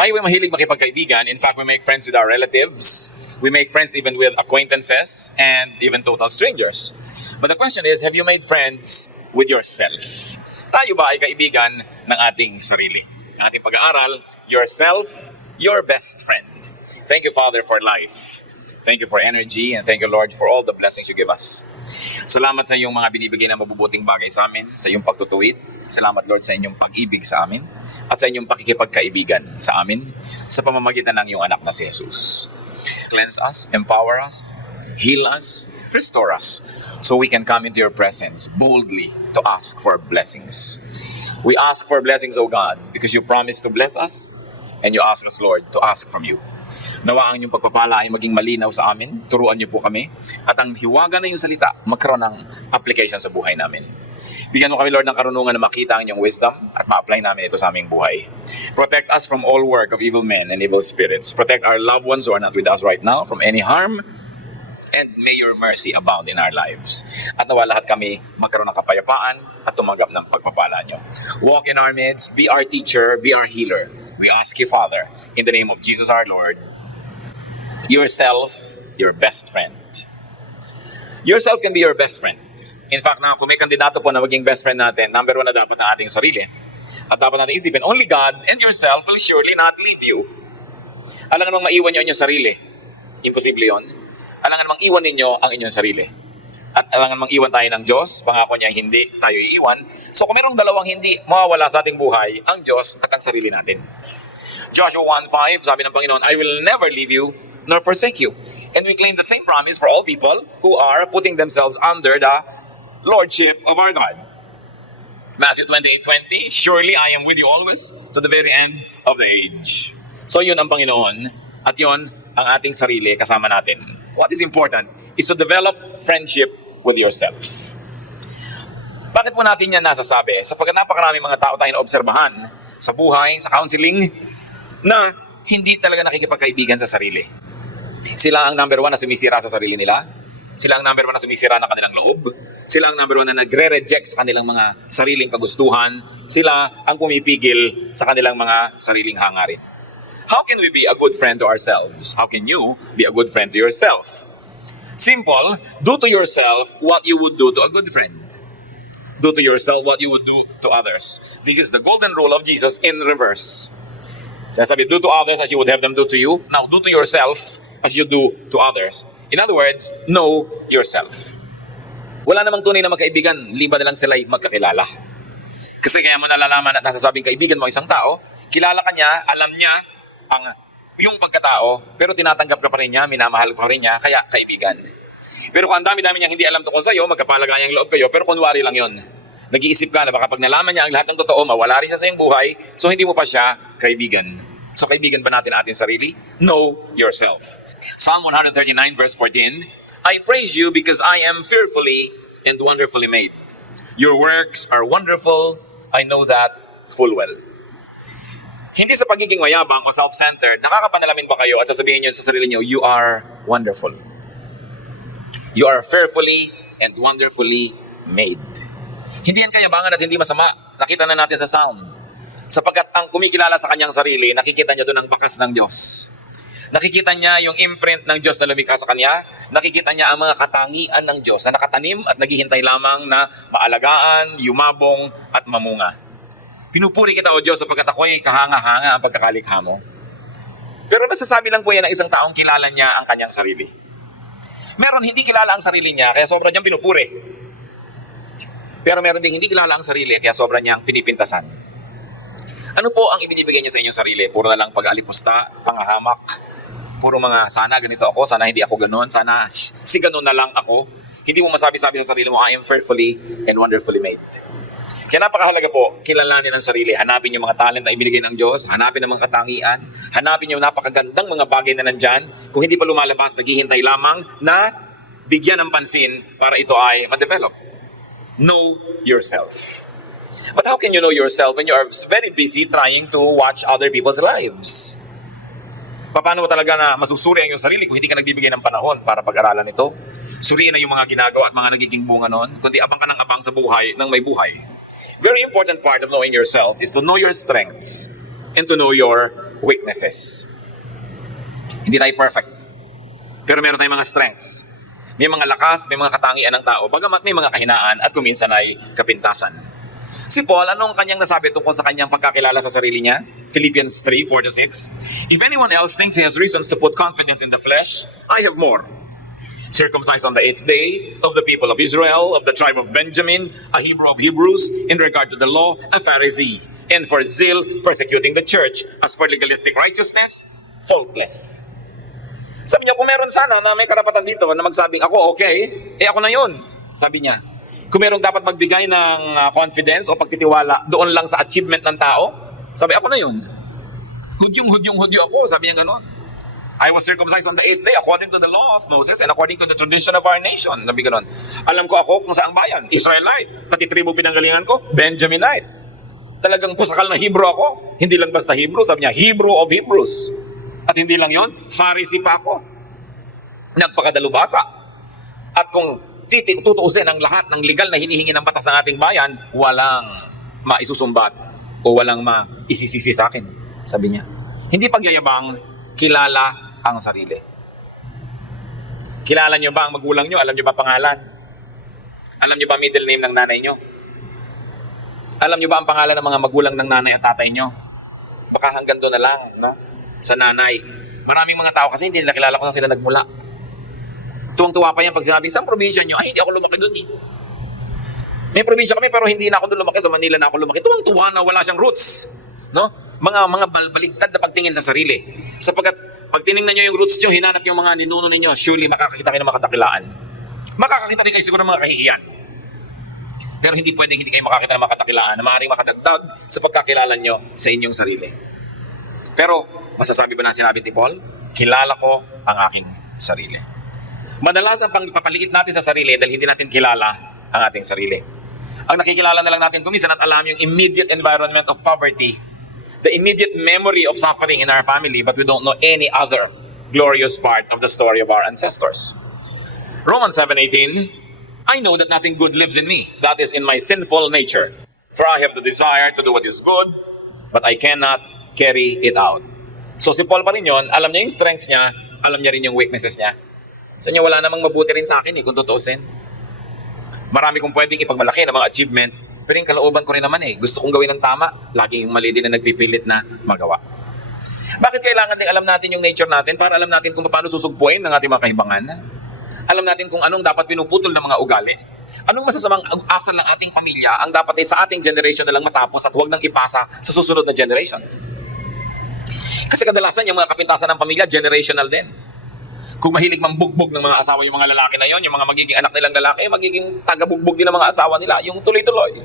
Tayo ay mahilig makipagkaibigan. In fact, we make friends with our relatives. We make friends even with acquaintances and even total strangers. But the question is, have you made friends with yourself? Tayo ba ay kaibigan ng ating sarili? Ang ating pag-aaral, yourself, your best friend. Thank you, Father, for life. Thank you for energy, and thank you, Lord, for all the blessings you give us. Salamat sa iyong mga binibigay na mabubuting bagay sa amin, sa iyong pagtutuwid. Salamat, Lord, sa inyong pag-ibig sa amin at sa inyong pakikipagkaibigan sa amin sa pamamagitan ng iyong anak na si Jesus. Cleanse us, empower us, heal us, restore us, so we can come into your presence boldly to ask for blessings. We ask for blessings, O God, because you promised to bless us, and you ask us, Lord, to ask from you. Nawa ang inyong pagpapala ay maging malinaw sa amin, turuan niyo po kami, at ang hiwaga na yung salita, magkaroon ng application sa buhay namin. Bigyan mo kami, Lord, ng karunungan na makita ang inyong wisdom at ma-apply namin ito sa aming buhay. Protect us from all work of evil men and evil spirits. Protect our loved ones who are not with us right now from any harm, and may your mercy abound in our lives. At nawa lahat kami magkaroon ng kapayapaan at tumanggap ng pagpapala niyo. Walk in our midst, be our teacher, be our healer. We ask you, Father, in the name of Jesus our Lord, yourself, your best friend. Yourself can be your best friend. In fact, kung may kandidato po na maging best friend natin, number one na dapat ang ating sarili. At dapat natin isipin, only God and yourself will surely not leave you. Alam namang maiwan niyo ang inyong sarili. Imposible yon. Alangan namang iwan ninyo ang inyong sarili. At alangan namang iwan tayo ng Diyos, pangako niya hindi tayo iiwan. So kung mayroong dalawang hindi mawawala sa ating buhay, ang Diyos at ang sarili natin. Joshua 1:5, sabi ng Panginoon, I will never leave you nor forsake you. And we claim the same promise for all people who are putting themselves under the Lordship of our God. Matthew 28:20, surely I am with you always to the very end of the age. So yun ang Panginoon at yun ang ating sarili kasama natin. What is important is to develop friendship with yourself. Bakit po natin yan nasasabi? Sapagkat napakaraming mga tao tayong naobserbahan sa buhay, sa counseling, na hindi talaga nakikipagkaibigan sa sarili. Sila ang number one na sumisira sa sarili nila. Sila ang number one na sumisira ng kanilang loob. Sila ang number one na nagre-reject sa kanilang mga sariling kagustuhan. Sila ang pumipigil sa kanilang mga sariling hangarin. How can we be a good friend to ourselves? How can you be a good friend to yourself? Simple, do to yourself what you would do to a good friend. Do to yourself what you would do to others. This is the golden rule of Jesus in reverse. Sabi, do to others as you would have them do to you. Now, do to yourself as you do to others. In other words, know yourself. Wala namang tunay na magkaibigan, liba na lang sila'y magkakilala. Kasi kaya mo nalalaman at nasasabing kaibigan mo isang tao, kilala ka niya, alam niya ang yung pagkatao, pero tinatanggap ka pa rin niya, minamahal ka pa rin niya, kaya kaibigan. Pero kung ang dami-dami niyang hindi alam tungkol sa'yo, magkapalagayang loob kayo, pero kunwari lang yon. Nag-iisip ka na baka pag nalaman niya ang lahat ng totoo, mawala rin siya sa iyong buhay, so hindi mo pa siya kaibigan. So kaibigan ba natin ating sarili? Know yourself. Psalm 139 verse 14, I praise you because I am fearfully and wonderfully made. Your works are wonderful, I know that full well. Hindi sa pagiging mayabang o self-centered, nakakapanalamin ba kayo at sasabihin niyo sa sarili niyo, you are wonderful. You are fearfully and wonderfully made. Hindi yan kayabangan at hindi masama. Nakita na natin sa Psalm. Sapagkat ang kumikilala sa kanyang sarili, nakikita niya doon ang bakas ng Diyos. Nakikita niya yung imprint ng Diyos na lumikha sa kanya. Nakikita niya ang mga katangian ng Diyos na nakatanim at naghihintay lamang na maalagaan, yumabong at mamunga. Pinupuri kita, O Diyos, sapagkat ako'y kahanga-hanga ang pagkakalikha mo. Pero nasasabi lang po yan ng isang taong kilala niya ang kanyang sarili. Meron hindi kilala ang sarili niya, kaya sobra niyang pinupuri. Pero meron ding hindi kilala ang sarili, kaya sobra niyang pinipintasan. Ano po ang ibinibigay niya sa inyong sarili? Puro na lang pag-alipusta, pangahamak, puro mga sana ganito ako, sana hindi ako ganun, sana si ganun na lang ako. Hindi mo masabi-sabi sa sarili mo, I am fearfully and wonderfully made. Kaya napakahalaga po, kilalanin ang sarili. Hanapin yung mga talent na ibinigay ng Diyos, hanapin ang mga katangian, hanapin yung napakagandang mga bagay na nandyan. Kung hindi pa lumalabas, naghihintay lamang na bigyan ng pansin para ito ay ma-develop. Know yourself. But how can you know yourself when you are very busy trying to watch other people's lives? Paano mo talaga na masusuri ang iyong sarili kung hindi ka nagbibigay ng panahon para pag-aralan ito? Suriin na yung mga ginagawa at mga nagiging bunga noon, kundi abang ka ng abang sa buhay ng may buhay. Very important part of knowing yourself is to know your strengths and to know your weaknesses. Hindi tayo perfect. Pero meron tayong mga strengths. May mga lakas, may mga katangian ng tao, bagamat may mga kahinaan at kuminsan ay kapintasan. Si Paul, anong kanyang nasabi tungkol sa kanyang pagkakilala sa sarili niya? Philippians 3:4-6. If anyone else thinks he has reasons to put confidence in the flesh, I have more. Circumcised on the 8th day, of the people of Israel, of the tribe of Benjamin, a Hebrew of Hebrews, in regard to the law, a Pharisee, and for zeal, persecuting the church, as for legalistic righteousness, faultless. Sabi niya, kung meron sana na may karapatan dito na magsabing, ako okay, ako na yun. Sabi niya, kung merong dapat magbigay ng confidence o pagtitiwala doon lang sa achievement ng tao, sabi, ako na yun. Hudyo ako, sabi niya gano'n. I was circumcised on the 8th day according to the law of Moses and according to the tradition of our nation. Sabi gano'n. Alam ko ako kung saang bayan, Israelite. Pati tribo pinanggalingan ko, Benjaminite. Talagang pusakal na Hebrew ako. Hindi lang basta Hebrew, sabi niya, Hebrew of Hebrews. At hindi lang yon, Pharisee pa ako. Nagpakadalubhasa. At kung tutuusin ang lahat ng legal na hinihingi ng batas ng ating bayan, walang maisusumbat o walang maisisisi sa akin, sabi niya. Hindi pagyayabang, kilala ang sarili. Kilala niyo ba ang magulang niyo? Alam niyo ba pangalan? Alam niyo ba middle name ng nanay niyo? Alam niyo ba ang pangalan ng mga magulang ng nanay at tatay niyo? Baka hanggang doon na lang, no? Sa nanay. Maraming mga tao kasi hindi nila kilala kung saan sila nagmula. Tuwang-tuwa pa yan pag sinabing, saan probinsya nyo? Ay, hindi ako lumaki doon eh. May probinsya kami pero hindi na ako doon lumaki. Sa Manila na ako lumaki. Tuwang-tuwa na wala siyang roots. No? Mga baligtad na pagtingin sa sarili. Sapagkat pag tinignan nyo yung roots nyo, hinanap yung mga ninuno ninyo, surely makakakita kayo ng mga kadakilaan. Makakakita rin kayo siguro ng mga kahihiyan. Pero hindi pwedeng hindi kayo makakita ng mga kadakilaan na maaaring makadagdag sa pagkakilala nyo sa inyong sarili. Pero, masasabi ba na sinabi ni Paul? Kilala ko ang aking sarili. Madalas ang pagpapaliit natin sa sarili dahil hindi natin kilala ang ating sarili. Ang nakikilala na lang natin kuminsan at alam yung immediate environment of poverty, the immediate memory of suffering in our family, but we don't know any other glorious part of the story of our ancestors. Romans 7:18, I know that nothing good lives in me, that is in my sinful nature. For I have the desire to do what is good, but I cannot carry it out. So si Paul pa rin yun, alam niya yung strengths niya, alam niya rin yung weaknesses niya. Sa niya wala namang mabuti rin sa akin kung tutuusin. Marami kong pwedeng ipagmalaki ng mga achievement, pero yung kalooban ko rin naman gusto kong gawin ng tama, lagi yung mali din na nagpipilit na magawa. Bakit kailangan din alam natin yung nature natin para alam natin kung paano susugpuin ng ating mga kahibangan? Alam natin kung anong dapat pinuputol ng mga ugali. Anong masasamang asal ng ating pamilya ang dapat sa ating generation na lang matapos at huwag nang ipasa sa susunod na generation. Kasi kadalasan yung mga kapintasan ng pamilya, generational din. Kung mahilig mambugbog ng mga asawa yung mga lalaki na yon, yung mga magiging anak nilang lalaki, magiging tagabugbog din ng mga asawa nila, yung tuloy-tuloy.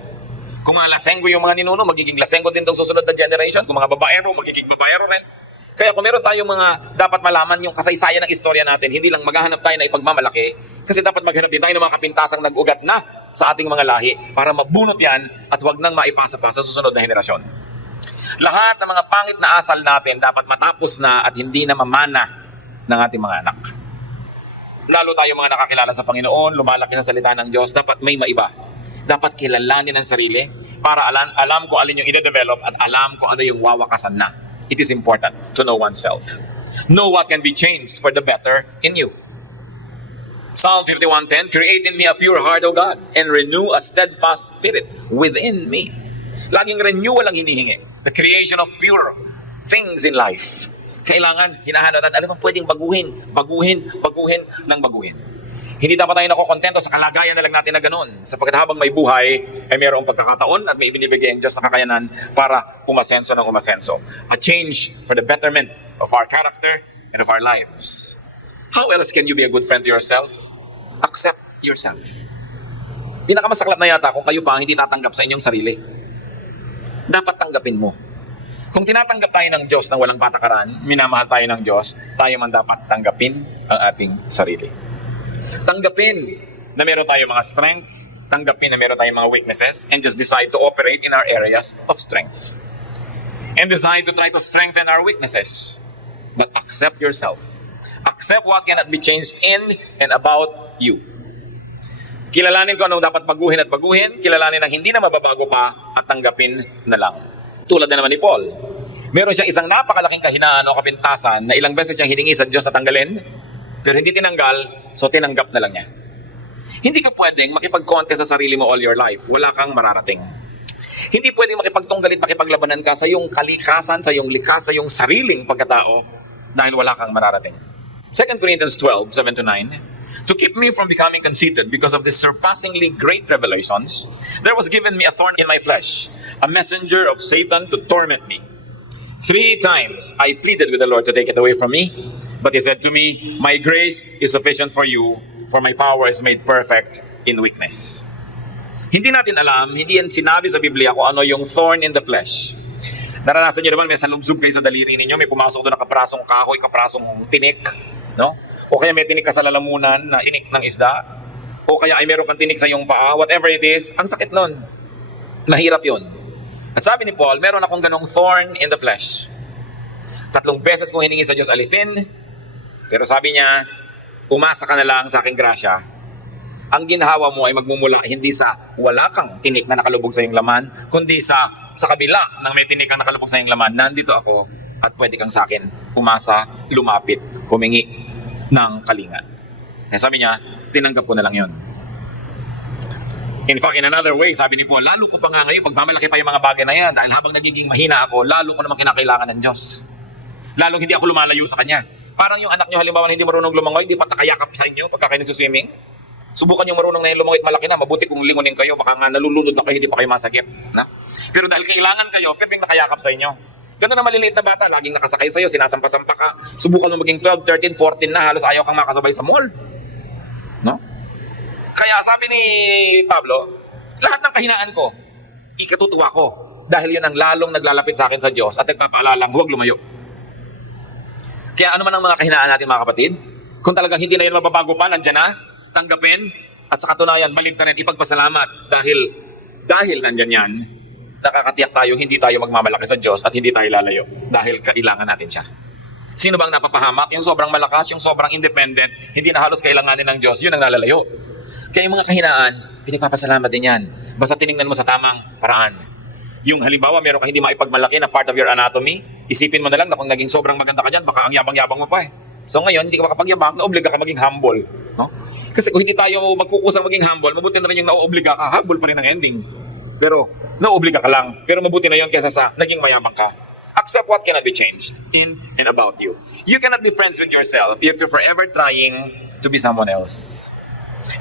Kung mga lasenggo yung mga ninuno, magiging lasenggo din itong susunod na generation. Kung mga babaero, magiging babaero rin. Kaya kung meron tayong mga dapat malaman yung kasaysayan ng istorya natin, hindi lang maghahanap tayo na ipagmamalaki, kasi dapat maghanap din tayo ng mga kapintasang nag-ugat na sa ating mga lahi para mabunot yan at huwag nang maipasa pa sa susunod na henerasyon. Lahat ng mga pangit na asal natin dapat matapos na at hindi na mamana ng ating mga anak. Lalo tayo mga nakakilala sa Panginoon, lumalaki sa salita ng Diyos, dapat may maiba. Dapat kilalanin ang sarili para alam ko alin yung i-develop at alam ko ano yung wawakasan na. It is important to know oneself. Know what can be changed for the better in you. Psalm 51:10, create in me a pure heart, O God, and renew a steadfast spirit within me. Laging renewal ang hinihingi. The creation of pure things in life. Kailangan, hinahanap natin, alam mo, pwedeng baguhin ng baguhin. Hindi dapat tayo nakokontento sa kalagayan na lang natin na ganun. Sapagkat habang may buhay, ay mayroong pagkakataon at may ibinibigay ang Diyos sa kakayanan para umasenso ng umasenso. A change for the betterment of our character and of our lives. How else can you be a good friend to yourself? Accept yourself. Pinakamasaklap na yata kung kayo pa hindi tatanggap sa inyong sarili. Dapat tanggapin mo. Kung tinatanggap tayo ng Diyos ng walang patakaran, minamahal tayo ng Diyos, tayo man dapat tanggapin ang ating sarili. Tanggapin na meron tayong mga strengths, tanggapin na meron tayong mga weaknesses, and just decide to operate in our areas of strength. And decide to try to strengthen our weaknesses. But accept yourself. Accept what cannot be changed in and about you. Kilalanin ko anong dapat baguhin at baguhin, kilalanin ang hindi na mababago pa at tanggapin na lang. Tulad na naman ni Paul. Meron siyang isang napakalaking kahinaan o kapintasan na ilang beses siyang hiningi sa Diyos na tanggalin, pero hindi tinanggal, so tinanggap na lang niya. Hindi ka pwedeng makipag-contest sa sarili mo all your life. Wala kang mararating. Hindi pwedeng makipagtunggalit, makipaglabanan ka sa iyong kalikasan, sa iyong likas, sa iyong sariling pagkatao dahil wala kang mararating. 2 Corinthians 12:7-9, to keep me from becoming conceited because of the surpassingly great revelations, there was given me a thorn in my flesh, a messenger of Satan to torment me. 3 times I pleaded with the Lord to take it away from me, but He said to me, my grace is sufficient for you, for my power is made perfect in weakness. Hindi natin alam, hindi yan sinabi sa Biblia kung ano yung thorn in the flesh. Naranasan nyo naman, may salubsub kayo sa daliri ninyo, may pumasok doon na kaprasong kahoy, kaprasong tinik, no? O kaya may tinik ka sa lalamunan na tinik ng isda, o kaya ay meron kang tinik sa iyong paa, whatever it is, ang sakit nun. Mahirap yun. At sabi ni Paul, meron akong ganong thorn in the flesh. 3 beses kong hiningi sa Diyos alisin, pero sabi niya, umasa ka na lang sa aking grasya. Ang ginhawa mo ay magmumula hindi sa wala kang tinik na nakalubog sa iyong laman, kundi sa kabila ng may tinik ang nakalubog sa iyong laman, nandito ako at pwede kang sa akin umasa, lumapit, humingi ng kalinga. Kaya sabi niya, tinanggap ko na lang yon. In fact, in another way, sabi ni Paul, lalo ko pa nga ngayon, pagmamalaki pa yung mga bagay na yan, dahil habang nagiging mahina ako, lalo ko naman kinakailangan ng Diyos. Lalong hindi ako lumalayo sa Kanya. Parang yung anak nyo, halimbawa na hindi marunong lumangoy, di pa takayakap sa inyo pagka kayo nagsuswimming. Subukan nyo marunong na yung lumangoy at malaki na, mabuti kung lingunin kayo, baka nga nalulunod na kayo, hindi pa kayo masakit. Na? Pero dahil kailangan kayo, pwedeng nakayakap sa inyo. Gano'n na maliliit na bata, laging nakasakay sa'yo, sinasampa-sampa ka. Subukan mo maging 12, 13, 14 na, halos ayaw kang makasabay sa mall. No? Kaya sabi ni Pablo, lahat ng kahinaan ko, ikatutuwa ko. Dahil yun ang lalong naglalapit sa akin sa Diyos at nagpapaalalang huwag lumayo. Kaya ano man ang mga kahinaan natin mga kapatid, kung talagang hindi na yun mababago pa, nandiyan na, tanggapin, at sa katunayan, balik na rin ipagpasalamat dahil nandyan yan, nakakatiyak tayo, hindi tayo magmamalaki sa Diyos at hindi tayo lalayo dahil kailangan natin siya. Sino bang napapahamak? Yung sobrang malakas, yung sobrang independent, hindi na halos kailanganin ng Diyos, yun ang nalalayo. Kaya yung mga kahinaan, pinagpapasalamat din yan. Basta tinignan mo sa tamang paraan. Yung halimbawa, meron ka hindi maipagmalaki na part of your anatomy, isipin mo na lang na kung naging sobrang maganda ka dyan, baka ang yabang-yabang mo pa eh. So ngayon, hindi ka makapagyabang, naobliga ka maging humble. No? Kasi kung hindi tayo magkukusang maging humble, mabuti na rin yung naoobliga ka, humble pa rin ang ending. Pero naobliga ka lang. Pero mabuti na yun kaysa sa naging mayabang ka. Accept what cannot be changed in and about you. You cannot be friends with yourself if you're forever trying to be someone else.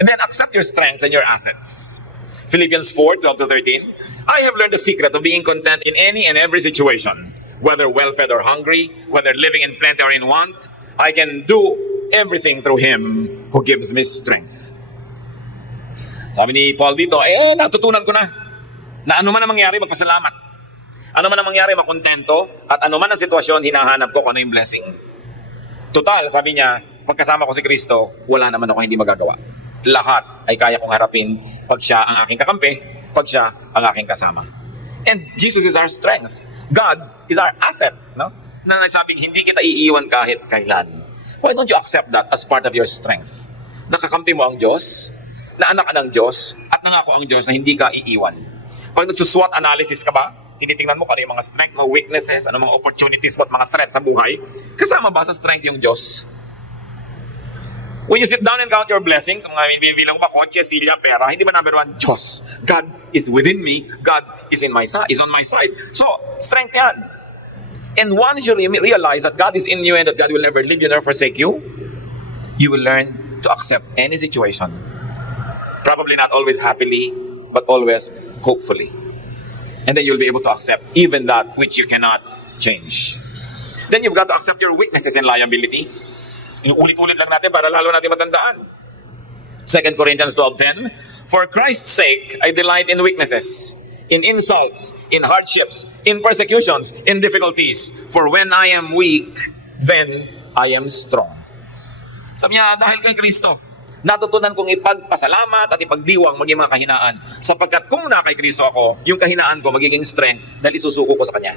And then accept your strengths and your assets. Philippians 4:12-13, I have learned the secret of being content in any and every situation. Whether well-fed or hungry, whether living in plenty or in want, I can do everything through Him who gives me strength. Sabi ni Paul dito, natutunan ko na ano man ang mangyari, magpasalamat. Ano man ang mangyari, makontento. At ano man ang sitwasyon, hinahanap ko kung ano yung blessing. Total, sabi niya, pagkasama ko si Kristo, wala naman ako hindi magagawa. Lahat ay kaya kong harapin pag siya ang aking kakampi, pag siya ang aking kasama. And Jesus is our strength. God is our asset. No? Na nagsabing, hindi kita iiwan kahit kailan. Why don't you accept that as part of your strength? Nakakampi mo ang Diyos, na anak ka ng Diyos, at nangako ang Diyos na hindi ka iiwan. Pag nagsuswot analysis ka ba, tinitingnan mo kung ano yung mga strength, mga weaknesses, ano mga opportunities, what mga threats sa buhay, kasama ba sa strength yung Diyos? When you sit down and count your blessings, mga bibilang ba, kotse, silya, pera, hindi ba number 1? Diyos. God is within me. God is on my side. So, strength yan. And once you realize that God is in you and that God will never leave you nor forsake you, you will learn to accept any situation. Probably not always happily, but always hopefully. And then you'll be able to accept even that which you cannot change. Then you've got to accept your weaknesses and liability. Inuulit-ulit lang natin para lalo natin matandaan. 2 Corinthians 12:10, for Christ's sake, I delight in weaknesses, in insults, in hardships, in persecutions, in difficulties. For when I am weak, then I am strong. Sabi niya, dahil kay Kristo, natutunan kong ipagpasalamat at ipagdiwang maging mga kahinaan. Sapagkat kung na kay Kristo ako, yung kahinaan ko magiging strength dahil isusuko ko sa Kanya.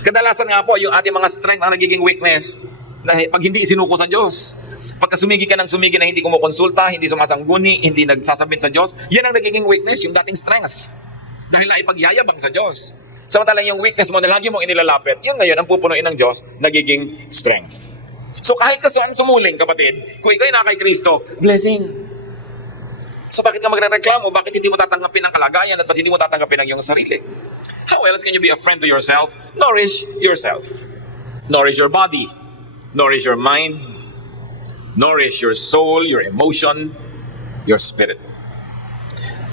Kadalasan nga po, yung ating mga strength ang nagiging weakness na pag hindi isinuko sa Diyos. Pagka sumigi ka ng sumigi na hindi kumukonsulta, hindi sumasangguni, hindi nagsasabit sa Diyos, yan ang nagiging weakness, yung dating strength. Dahil naipagyayabang sa Diyos. Samantalang yung weakness mo na lagi mong inilalapit, yun ngayon ang pupunuin ng Diyos, nagiging strength. So kahit ka saan sumuling, kapatid, kung ikaw ay na kay Kristo, blessing. So bakit ka magre-reklamo? Bakit hindi mo tatanggapin ang kalagayan at bakit hindi mo tatanggapin ang iyong sarili? How else can you be a friend to yourself? Nourish yourself. Nourish your body. Nourish your mind. Nourish your soul, your emotion, your spirit.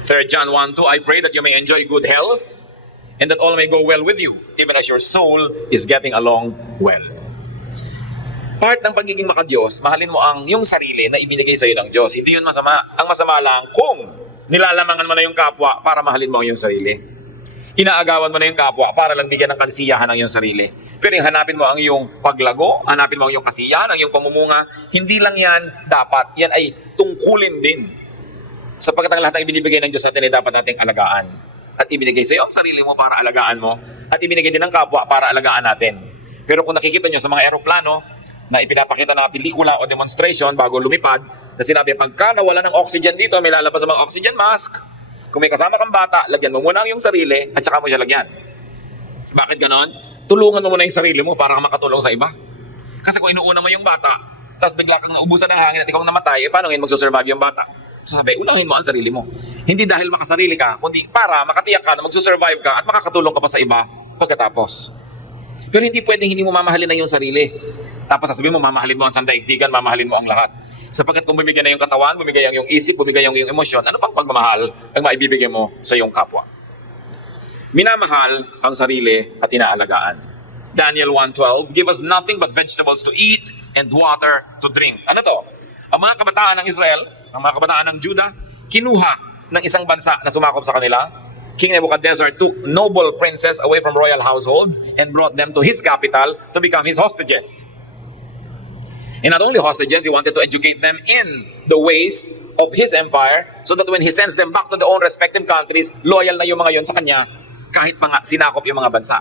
3 John 1:2, I pray that you may enjoy good health and that all may go well with you, even as your soul is getting along well. Part ng pagiging makadiyos, mahalin mo ang yung sarili na ibinigay sa iyo ng Diyos. Hindi yun masama. Ang masama lang kung nilalamangan mo na yung kapwa para mahalin mo ang iyong sarili. Inaagawan mo na yung kapwa para lang bigyan ng kasiyahan ang iyong sarili. Pero yung hanapin mo ang iyong paglago, hanapin mo ang iyong kasiyahan, ang iyong pamumunga, hindi lang yan dapat. Yan ay tungkulin din. Sapagkat ang lahat ng ibinibigay ng Diyos natin ay dapat nating alagaan. At ibinigay sa iyo ang sarili mo para alagaan mo. At ibinigay din ng kapwa para alagaan natin. Pero kung nakikita nyo sa mga eroplano na ipinapakita na pelikula o demonstration bago lumipad, na sinabi, pagka nawala ng oxygen dito, may lalabas ang mga oxygen mask. Kung may kasama kang bata, lagyan mo muna ang iyong sarili at saka mo siya lagyan. Bakit ganon? Tulungan mo muna yung sarili mo para makatulong sa iba. Kasi kung inuuna mo yung bata, tapos bigla kang naubusan ng hangin at ikaw namatay, paano ngayon magsusurvive yung bata? So sabi, unahin mo ang sarili mo. Hindi dahil makasarili ka, kundi para makatiyak ka na magsusurvive ka at makakatulong ka pa sa iba pagkatapos. Pero hindi pwedeng hindi mo mamahalin na yung sarili. Tapos sasabihin mo, mamahalin mo ang sandaigdigan, mamahalin mo ang lahat. Sapagkat kung bumigay na yung katawan, bumigay ang iyong isip, bumigay ang iyong emosyon, ano pang pagmamahal ang maibibigay mo sa iyong kapwa? Minamahal ang sarili at inaalagaan. Daniel 1:12, give us nothing but vegetables to eat and water to drink. Ano to? Ang mga kabataan ng Israel, ang mga kabataan ng Judah, kinuha ng isang bansa na sumakop sa kanila. King Nebuchadnezzar took noble princes away from royal households and brought them to his capital to become his hostages. And not only hostages, he wanted to educate them in the ways of his empire so that when he sends them back to their own respective countries, loyal na yung mga yon sa kanya kahit pa nga sinakop yung mga bansa.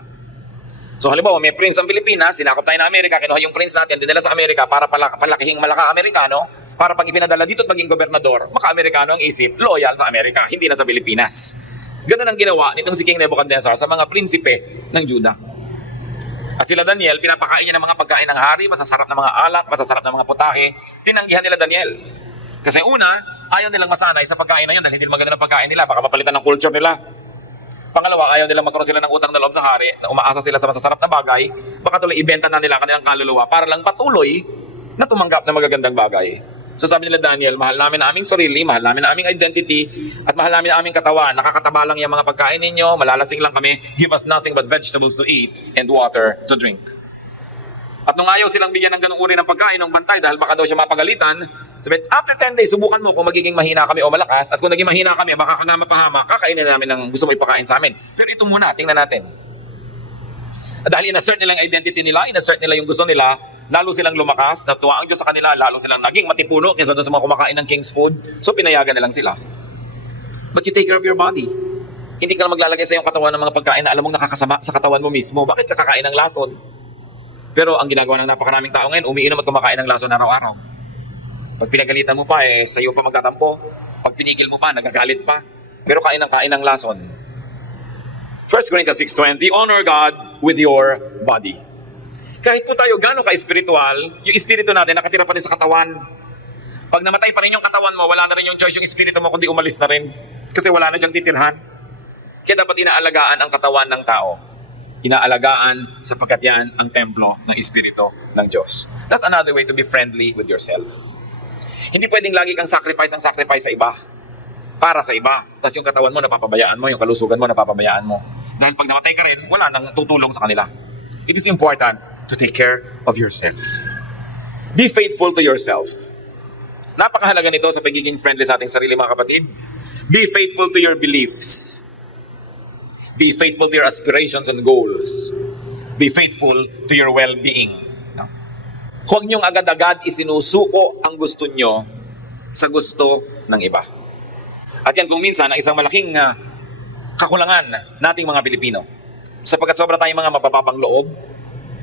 So halimbawa, may prince ang Pilipinas, sinakop tayo ng Amerika, kinuha yung prince natin, dinala sa Amerika para palakihing malaka-Amerikano, para pag ipinadala dito at maging gobernador, maka-Amerikano ang isip, loyal sa Amerika, hindi na sa Pilipinas. Ganun ang ginawa nitong si King Nebuchadnezzar sa mga prinsipe ng Judah. At sila Daniel, pinapakain niya ng mga pagkain ng hari, masasarap na mga alak, masasarap na mga putahe, tinanggihan nila Daniel. Kasi una, ayaw nilang masanay sa pagkain na yun dahil hindi maganda ng pagkain nila, baka mapalitan ng culture nila. Pangalawa, ayaw nilang magkaroon sila ng utang na loob sa hari, na umaasa sila sa masasarap na bagay, baka tuloy ibenta na nila kanilang kaluluwa para lang patuloy na tumanggap ng magagandang bagay. So sabi nila Daniel, mahal namin ang aming sarili, mahal namin ang aming identity, at mahal namin ang aming katawan. Nakakataba lang yung mga pagkain ninyo, malalasing lang kami, give us nothing but vegetables to eat and water to drink. At nung ayaw silang bigyan ng ganung uri ng pagkain ng bantay dahil baka daw siya mapagalitan, sabi, after 10 days, subukan mo kung magiging mahina kami o malakas, at kung naging mahina kami, baka ka nga mapahama, kakainin namin ng gusto mo ipakain sa amin. Pero ito muna, tingnan natin. At dahil in-assert nila yung identity nila, in-assert nila yung gusto nila, lalo silang lumakas, natuwa ang Diyos sa kanila, lalo silang naging matipuno kaysa doon sa mga kumakain ng king's food. So pinayagan na lang sila. But you take care of your body. Hindi ka na maglalagay sa iyong katawan ng mga pagkain na alam mong nakakasama sa katawan mo mismo. Bakit ka kakain ng lason? Pero ang ginagawa ng napakaraming tao ngayon, umiinom at kumakain ng lason araw-araw. Pag pinagalitan mo pa, sa iyo pa magtatampo. Pag pinigil mo pa, nagagalit pa. Pero kain ng lason. 1 Corinthians 6:20, honor God with your body. Kahit po tayo gano'n ka-espiritual, yung espiritu natin nakatira pa rin sa katawan. Pag namatay pa rin yung katawan mo, wala na rin yung choice yung espiritu mo kundi umalis na rin. Kasi wala na siyang titirhan. Kaya dapat inaalagaan ang katawan ng tao. Inaalagaan sapagkat yan ang templo ng espiritu ng Diyos. That's another way to be friendly with yourself. Hindi pwedeng lagi kang sacrifice sa iba. Para sa iba. Tapos yung katawan mo napapabayaan mo, yung kalusugan mo napapabayaan mo. Dahil pag namatay ka rin, wala nang tutulong sa kanila. It is important to take care of yourself. Be faithful to yourself. Napakahalaga nito sa pagiging friendly sa ating sarili, mga kapatid. Be faithful to your beliefs. Be faithful to your aspirations and goals. Be faithful to your well-being. Huwag niyong agad-agad isinusuko ang gusto niyo sa gusto ng iba. At yan kung minsan ang isang malaking kakulangan nating mga Pilipino. Sapagkat sobra tayong mga mabababang loob,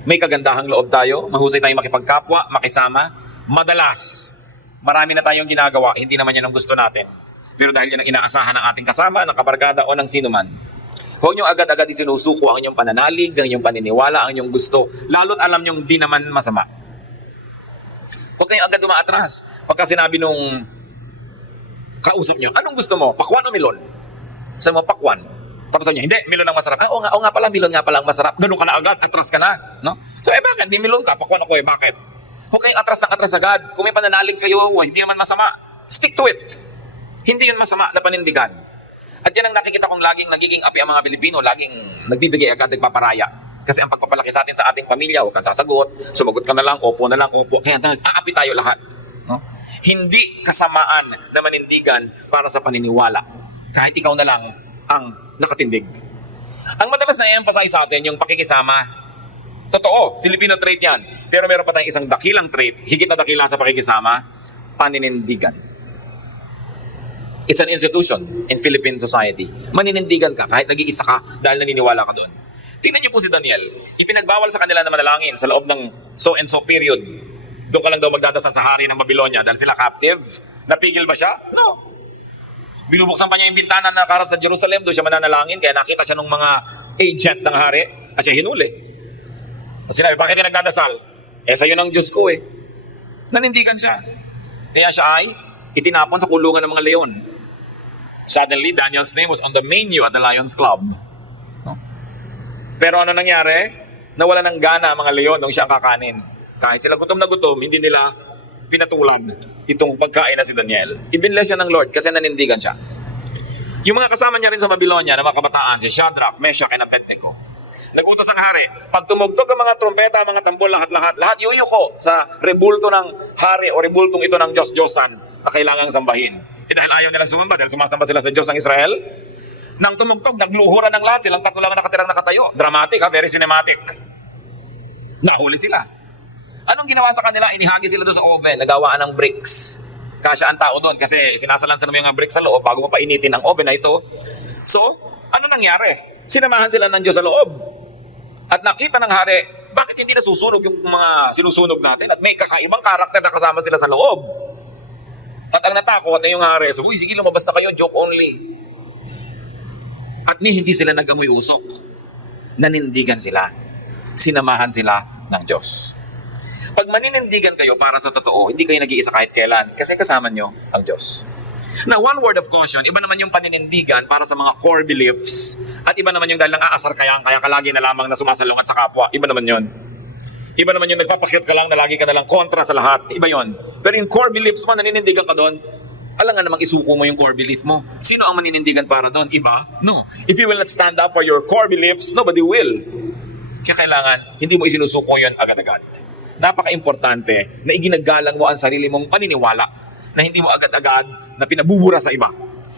may kagandahang loob tayo, mahusay tayong makipagkapwa, makisama. Madalas, marami na tayong ginagawa, hindi naman yan ang gusto natin. Pero dahil yan ang inaasahan ng ating kasama, ng kabarkada o ng sino man. Huwag nyo agad-agad isinusuko ang inyong pananalig, ang inyong paniniwala, ang inyong gusto. Lalo't alam nyong di naman masama. Huwag kayong agad umaatras. Pagka sinabi nung kausap nyo, anong gusto mo? Pakwan o milon? Sabi mo, pakwan. Tapos sabi nyo, hindi, milon ang masarap. Oo nga pala, milon nga pala ang masarap. Ganun ka na agad, atras ka na. No? So, bakit? Di milon ka, pakwan ako bakit? Huwag kayong atras ng atras agad. Kung may pananalig kayo, hindi naman masama. Stick to it. Hindi yun masama na panindigan. At yan ang nakikita kong laging nagiging api ang mga Pilipino, laging nagbibigay agad, nagpaparaya. Kasi ang pagpapalaki sa atin sa ating pamilya, huwag kang sasagot, sumagot ka na lang, opo na lang, opo. Kaya aapi tayo lahat. No? Hindi kasamaan na manindigan para sa paniniwala. Kahit ikaw na lang ang nakatindig. Ang madalas na i-emphasize sa atin yung pakikisama. Totoo, Filipino trait yan. Pero meron pa tayong isang dakilang trait, higit na dakila sa pakikisama, paninindigan. It's an institution in Philippine society. Maninindigan ka kahit nag-iisa ka dahil naniniwala ka doon. Tingnan niyo po si Daniel. Ipinagbawal sa kanila na manalangin sa loob ng so-and-so period. Doon ka lang daw magdadasal sa hari ng Babylonia dahil sila captive. Napigil ba siya? No. Binubuksan pa niya yung bintana na karap sa Jerusalem. Doon siya mananalangin. Kaya nakita siya ng mga agent ng hari at siya hinuli. At sinabi, bakit yung nagdadasal? Sa'yo ng Diyos ko eh. Nanindigan siya. Kaya siya ay itinapon sa kulungan ng mga leon. Suddenly, Daniel's name was on the menu at the Lions Club. No? Pero ano nangyari? Nawala ng gana ang mga leon nung siya ang kakanin. Kahit sila gutom na gutom, hindi nila pinatulan itong pagkain na si Daniel. Ibinless siya ng Lord kasi nanindigan siya. Yung mga kasama niya rin sa Babylonia na mga kabataan, si Shadrach, Meshach, and Abednego. Nag-utos ang hari, pag tumugtog ang mga trompeta, mga tambol, lahat yuyuko sa rebulto ng hari o rebultong ito ng Diyos-Diyosan na kailangang sambahin. Dahil ayaw nilang sumamba, dahil sumasamba sila sa Diyos ng Israel, nang tumugtog, nagluhuran ng lahat, silang tatlo lang nakatirang nakatayo. Dramatic very cinematic. Nahuli sila. Anong ginawa sa kanila? Inihagi sila doon sa oven, nagawaan ng bricks. Kasya ang tao doon kasi sinasalansan mo yung mga bricks sa loob bago mo painitin ang oven na ito. So, ano nangyari? Sinamahan sila ng Diyos sa loob. At nakita ng hari, bakit hindi nasusunog yung mga sinusunog natin? At may kakaibang karakter na kasama sila sa loob. At ang natakot ay yung hari, so, uy, sige, lumabas na kayo, joke only. At hindi sila nag-amoy usok. Nanindigan sila. Sinamahan sila ng Diyos. Pag maninindigan kayo para sa totoo, hindi kayo nag-iisa kahit kailan kasi kasama nyo ang Diyos. Now, one word of caution, iba naman yung paninindigan para sa mga core beliefs at iba naman yung dahil ng aasar kaya ka lagi na lamang na sumasalungat sa kapwa. Iba naman yun. Iba naman yung nagpapakyut ka lang na lagi ka na lang kontra sa lahat. Iba yun. Pero yung core beliefs mo, naninindigan ka doon, alam nga namang isuko mo yung core belief mo. Sino ang maninindigan para doon? Iba? No. If you will not stand up for your core beliefs, nobody will. Kaya kailangan, hindi mo isinusuko yun agad-agad. Napaka-importante na iginagalang mo ang sarili mong paniniwala na hindi mo agad-agad na pinabubura sa iba.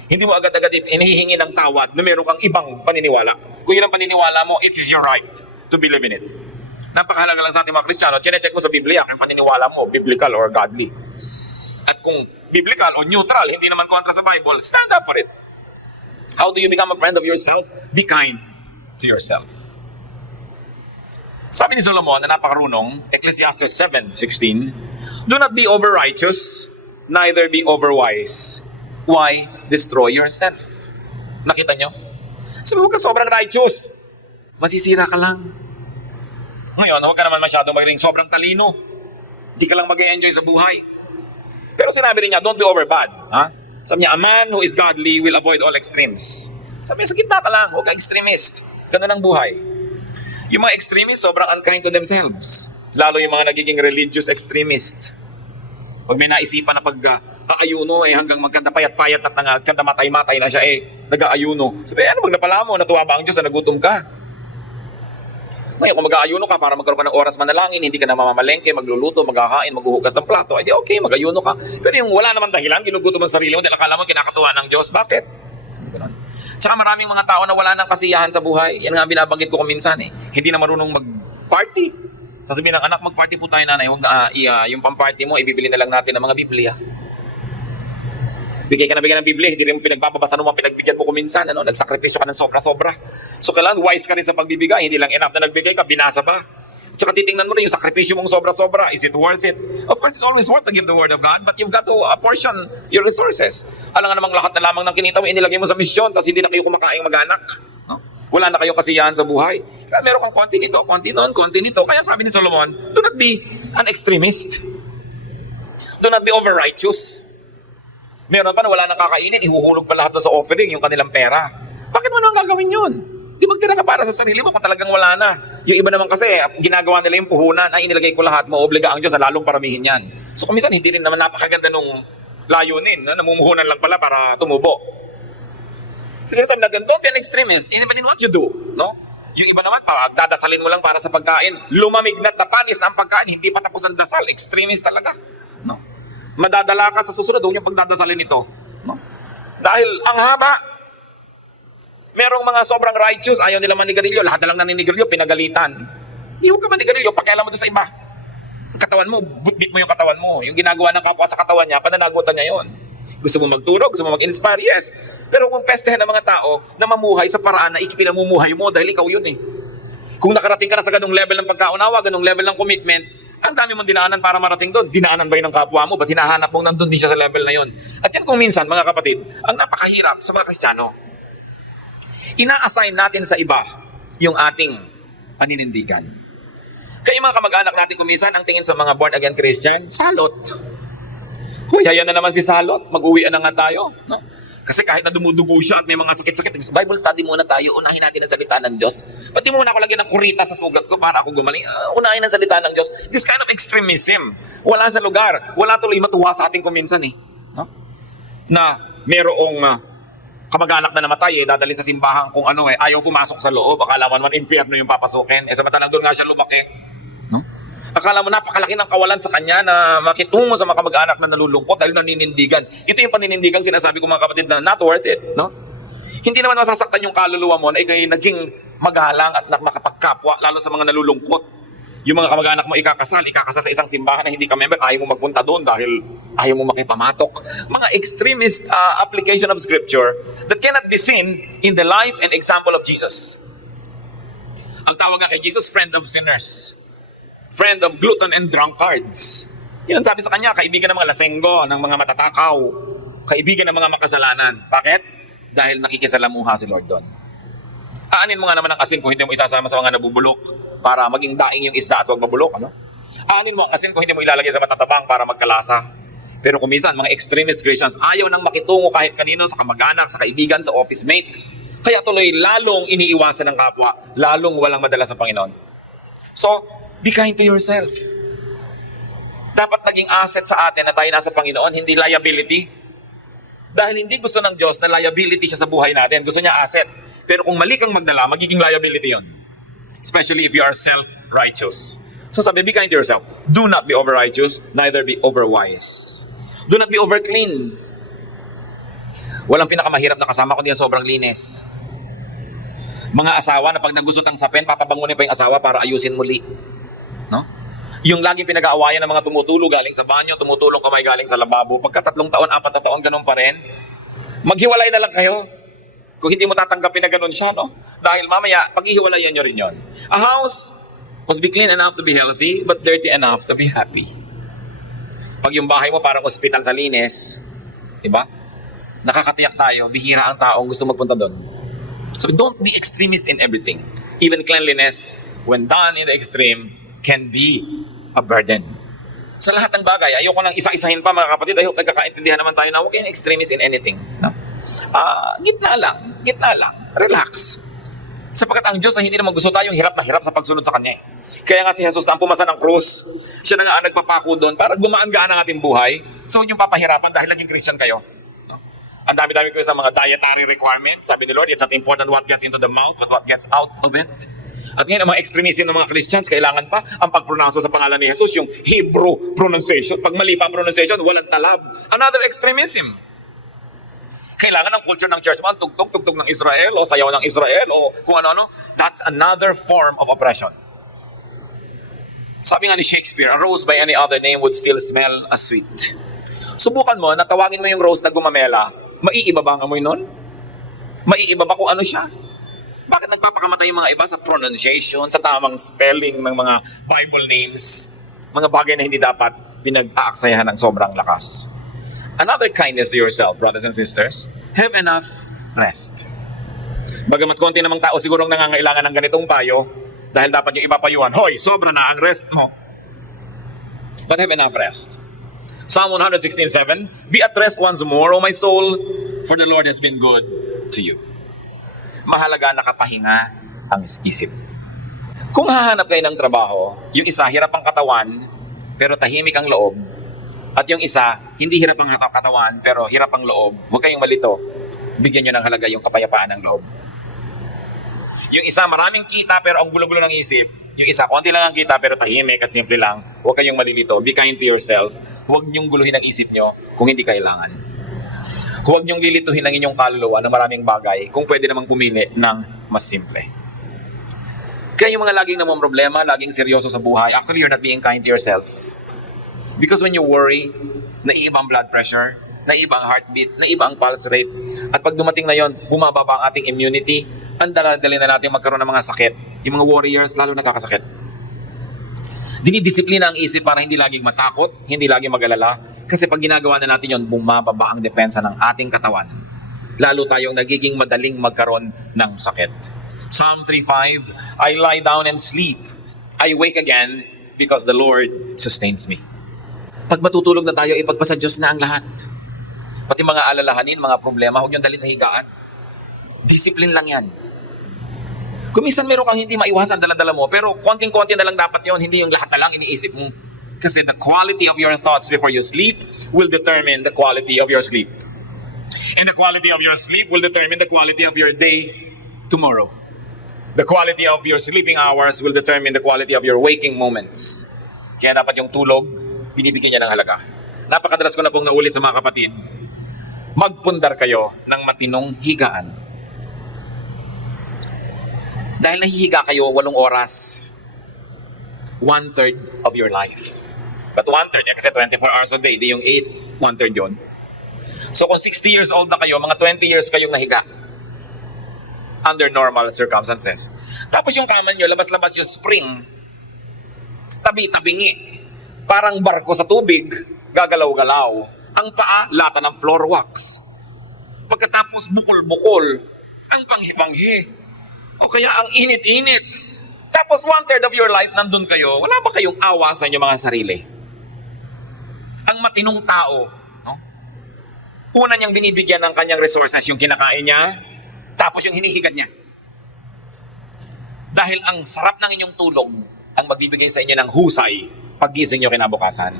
Hindi mo agad-agad inihihingi ng tawad na meron kang ibang paniniwala. Kung yun ang paniniwala mo, it is your right to believe in it. Napakahalaga lang sa ating mga Kristiyano, chinecheck mo sa Biblia kung paniniwala mo, biblical or godly. At kung biblical o neutral, hindi naman kontra sa Bible, stand up for it. How do you become a friend of yourself? Be kind to yourself. Sabi ni Solomon na napakarunong, Ecclesiastes 7:16, do not be over-righteous, neither be over-wise. Why? Destroy yourself. Nakita nyo? Sabi, huwag ka sobrang righteous. Masisira ka lang. Ngayon, huwag ka naman masyadong maging sobrang talino. Hindi ka lang mag-enjoy sa buhay. Pero sinabi rin niya, don't be over bad. Ha? Sabi niya, a man who is godly will avoid all extremes. Sabi niya, sa gitna ka lang, huwag ka extremist. Ganun ang buhay. Yung mga extremists, sobrang unkind to themselves. Lalo yung mga nagiging religious extremist. Pag may naisipan na pag-aayuno, hanggang magkanda-payat-payat at magkanda-matay-matay na siya, nag-aayuno. Sabi, ano magdapala mo? Natuwa ba ang Diyos na nagutom ka? Ngayon, kung mag-aayuno ka para magkaroon ka ng oras manalangin, hindi ka na mamamalengke, magluluto, magkakain, maghuhugas ng plato, edi okay, mag-ayuno ka. Pero yung wala naman dahilan, ginugutom ang sarili mo, dahil akala mo kinakatuwa ng Diyos, bakit? Ganun. Tsaka maraming mga tao na wala ng kasiyahan sa buhay. Yan nga binabanggit ko minsan Hindi na marunong mag-party. Sasabihin ng anak, mag-party po tayo nanay. Yung pang-party mo, ibibili na lang natin ng mga Biblia. Bigay ka na bigyan ng Biblia, hindi rin mo pinagpapabasa ng mga pinagbigyan mo kuminsan, nagsakripisyo ka ng sobra-sobra. So kailangan wise ka rin sa pagbibigay, hindi lang enough na nagbigay ka, binasa pa. Tsaka titingnan mo rin yung sakripisyo mong sobra-sobra, is it worth it? Of course, it's always worth to give the word of God, but you've got to apportion your resources. Alam nga namang lahat na lamang ng kinita mo, inilagay mo sa misyon, tapos hindi na kayo kumakaing mag-anak. No? Wala na kayong kasiyahan sa buhay. Kaya meron kang konti nito, konti noon, konti nito. Kaya sabi ni Solomon, do not be an extremist. Do not be over-righteous. Meron pa na wala nang kakainin, ihuhulog pa lahat na sa offering yung kanilang pera. Bakit mo nang gagawin yun? Di magtira ka para sa sarili mo kung talagang wala na. Yung iba naman kasi, ginagawa nila yung puhunan, ay inilagay ko lahat, maobliga ang Diyos na lalong paramihin yan. So kung minsan, hindi rin naman napakaganda nung layunin, na namumuhunan lang pala para tumubo. Kasi sabi natin, don't be an extremist, even in what you do. No? Yung iba naman, dadasalin mo lang para sa pagkain, lumamig na tapanis na ang pagkain, hindi pa tapos ang dasal, extremist talaga. No? Madadala ka sa susunod, huwag yung pagdadasalin ito. No? Dahil ang haba, merong mga sobrang righteous, ayaw nila manigarilyo, lahat na lang naninigarilyo, pinagalitan. Hindi huwag ka manigarilyo, pakialam mo doon sa iba. Ang katawan mo, butbit mo yung katawan mo. Yung ginagawa ng kapwa sa katawan niya, pananagutan niya yon. Gusto mo magturo, gusto mo mag-inspire, yes. Pero kung pestehan ng mga tao na mamuhay sa paraan na ikipinamumuhay mo dahil ikaw yun eh. Kung nakarating ka na sa ganung level ng pagkaunawa, ganung level ng commitment, ang dami mong dinaanan para marating doon. Dinaanan ba yun ng kapwa mo? Ba't hinahanap mong nandun din siya sa level na yun? At yan kung minsan, mga kapatid, ang napakahirap sa mga Kristiyano. Ina-assign natin sa iba yung ating paninindigan. Kaya mga kamag-anak natin kung minsan, ang tingin sa mga born-again Christian, salot. Huy, ayan na naman si Salot, mag-uwian na nga tayo. No? Kasi kahit na dumudugo siya at may mga sakit-sakit, Bible study muna tayo, unahin natin ang salita ng Diyos. Pati muna ako lagyan ng kurita sa sugat ko para ako gumaling. Unahin ang salita ng Diyos. This kind of extremism, wala sa lugar. Wala tuloy matuwa sa ating kuminsan eh. No? Na merong kamag-anak na namatay dadalhin sa simbahan kung ano ayaw pumasok sa loob. Akala mo naman impyerno yung papasukin. Samantalang doon nga siya lumaki. No? Akala mo napakalaki ng kawalan sa kanya na makitungo sa mga kamag-anak na nalulungkot dahil naninindigan. Ito yung paninindigan sinasabi ko mga kapatid na not worth it. No? Hindi naman masasaktan yung kaluluwa mo na ikay naging magalang at makapagkapwa lalo sa mga nalulungkot. Yung mga kamag-anak mo ikakasal sa isang simbahan na hindi ka member, ayaw mo magpunta doon dahil ayaw mo makipamatok. Mga extremist application of scripture that cannot be seen in the life and example of Jesus. Ang tawag nga kay Jesus, friend of sinners. Friend of glutton and drunkards. Yan ang sabi sa kanya, kaibigan ng mga lasenggo, ng mga matatakaw, kaibigan ng mga makasalanan. Bakit? Dahil nakikisalamuha si Lord doon. Aanin mo nga naman ang asin kung hindi mo isasama sa mga nabubulok para maging daing yung isda at huwag mabulok. Ano? Aanin mo ang asin kung hindi mo ilalagay sa matatabang para magkalasa. Pero kung minsan, mga extremist Christians, ayaw nang makitungo kahit kanino sa kamag-anak, sa kaibigan, sa office mate. Kaya tuloy lalong iniiwasan ng kapwa, lalong walang madala sa Panginoon. So, be kind to yourself. Dapat naging asset sa atin na tayo nasa Panginoon, hindi liability. Dahil hindi gusto ng Diyos na liability siya sa buhay natin. Gusto niya asset. Pero kung mali kang magdala, magiging liability yon. Especially if you are self-righteous. So sabi, be kind to yourself. Do not be over-righteous, neither be over-wise. Do not be over-clean. Walang pinakamahirap na kasama kundi ang sobrang linis. Mga asawa na pag nagusot ang sapin, papabangunin pa yung asawa para ayusin muli. No? Yung laging pinag-aawayan ng mga tumutulong galing sa banyo, tumutulong kamay galing sa lababo, pagka 3 taon, 4 na taon, ganun pa rin, maghiwalay na lang kayo. Kung hindi mo tatanggapin na ganun siya, no? Dahil mamaya, paghihiwalayan nyo rin yon. A house must be clean enough to be healthy, but dirty enough to be happy. Pag yung bahay mo parang ospital sa linis, diba? Nakakatiyak tayo, bihira ang taong gusto magpunta doon. So don't be extremist in everything. Even cleanliness, when done in the extreme, can be a burden. Sa lahat ng bagay, ayoko nang isa-isahin pa mga kapatid. I hope nagkakaintindihan naman tayo na huwag kayong extremist in anything. No? Gitna lang, relax. Sapagkat ang Diyos ay hindi naman gusto tayong hirap na hirap sa pagsunod sa Kanya. Kaya nga si Jesus na ang pumasa ng krus, siya na nga ang nagpapako doon para gumaan-gaan ang ating buhay. So huwag niyong papahirapan dahil naging Christian kayo. No? Ang dami-dami ko sa mga dietary requirements. Sabi ni Lord, it's not important what gets into the mouth, but what gets out of it. At ngayon, ang mga extremism ng mga Christians, kailangan pa ang pag-pronounce sa pangalan ni Jesus, yung Hebrew pronunciation. Pag mali pa ang pronunciation, walang talab. Another extremism. Kailangan ng culture ng church man, tugtog ng Israel, o sayaw ng Israel, o kung ano-ano. That's another form of oppression. Sabi nga ni Shakespeare, a rose by any other name would still smell as sweet. Subukan mo, natawagin mo yung rose na gumamela, maiiba ba ang amoy nun? Maiiba ba kung ano siya? Bakit nagpapakamatay yung mga iba sa pronunciation, sa tamang spelling ng mga Bible names, mga bagay na hindi dapat pinag-aaksayahan ng sobrang lakas? Another kindness to yourself, brothers and sisters, have enough rest. Bagamat konti namang tao sigurong nangangailangan ng ganitong payo, dahil dapat yung ipapayuhan, hoy, sobra na ang rest mo. But have enough rest. Psalm 116:7, be at rest once more, O my soul, for the Lord has been good to you. Mahalaga nakapahinga ang isip. Kung hahanap kayo ng trabaho, yung isa hirap ang katawan, pero tahimik ang loob. At yung isa, hindi hirap ang katawan, pero hirap ang loob. Huwag kayong malito. Bigyan nyo ng halaga yung kapayapaan ng loob. Yung isa, maraming kita, pero ang gulo-gulo ng isip. Yung isa, konti lang ang kita, pero tahimik at simple lang. Huwag kayong malilito. Be kind to yourself. Huwag nyong guluhin ang isip nyo kung hindi kailangan. Huwag nyong lilituhin ang inyong kaluluwa ng maraming bagay kung pwede namang pumili ng mas simple. Kaya yung mga laging namang problema, laging seryoso sa buhay, actually you're not being kind to yourself. Because when you worry, naiiba ang blood pressure, naiiba ang heartbeat, naiiba ang pulse rate, at pag dumating na yon, bumababa ang ating immunity, ang dali na natin magkaroon ng mga sakit. Yung mga warriors, lalo nagkakasakit. Dinidisiplina ang isip para hindi laging matakot, hindi laging mag-alala, kasi pag ginagawa na natin yon, bumababa ang depensa ng ating katawan. Lalo tayong nagiging madaling magkaroon ng sakit. Psalm 3:5, I lie down and sleep. I wake again because the Lord sustains me. Pag matutulog na tayo, ipagpasa Diyos na ang lahat. Pati mga alalahanin, mga problema, huwag niyong dalhin sa higaan. Discipline lang yan. Kung minsan meron kang hindi maiwasan dala-dala mo, pero konting-konti na lang dapat yon, hindi yung lahat na lang iniisip mo. Kasi the quality of your thoughts before you sleep will determine the quality of your sleep. And the quality of your sleep will determine the quality of your day tomorrow. The quality of your sleeping hours will determine the quality of your waking moments. Kaya dapat yung tulog, binibigyan niya ng halaga. Napakadalas ko na pong naulit sa mga kapatid, magpundar kayo ng matinong higaan. Dahil nahihiga kayo 8 oras, 1/3 of your life. But 1/3, kasi 24 hours a day, di yung 8, 1/3 yun. So kung 60 years old na kayo, mga 20 years kayong nahiga. Under normal circumstances. Tapos yung kama nyo, labas-labas yung spring, tabi-tabingi. Parang barko sa tubig, gagalaw-galaw. Ang paa, lata ng floor wax. Pagkatapos bukol-bukol, ang panghi-panghi. O kaya ang init-init. Tapos 1/3 of your life, nandun kayo, wala ba kayong awa sa inyong mga sarili? Ang matinong tao, no? Una niyang binibigyan ng kanyang resources, yung kinakain niya, tapos yung hinihigan niya. Dahil ang sarap ng inyong tulog, ang magbibigay sa inyo ng husay, paggising nyo kinabukasan.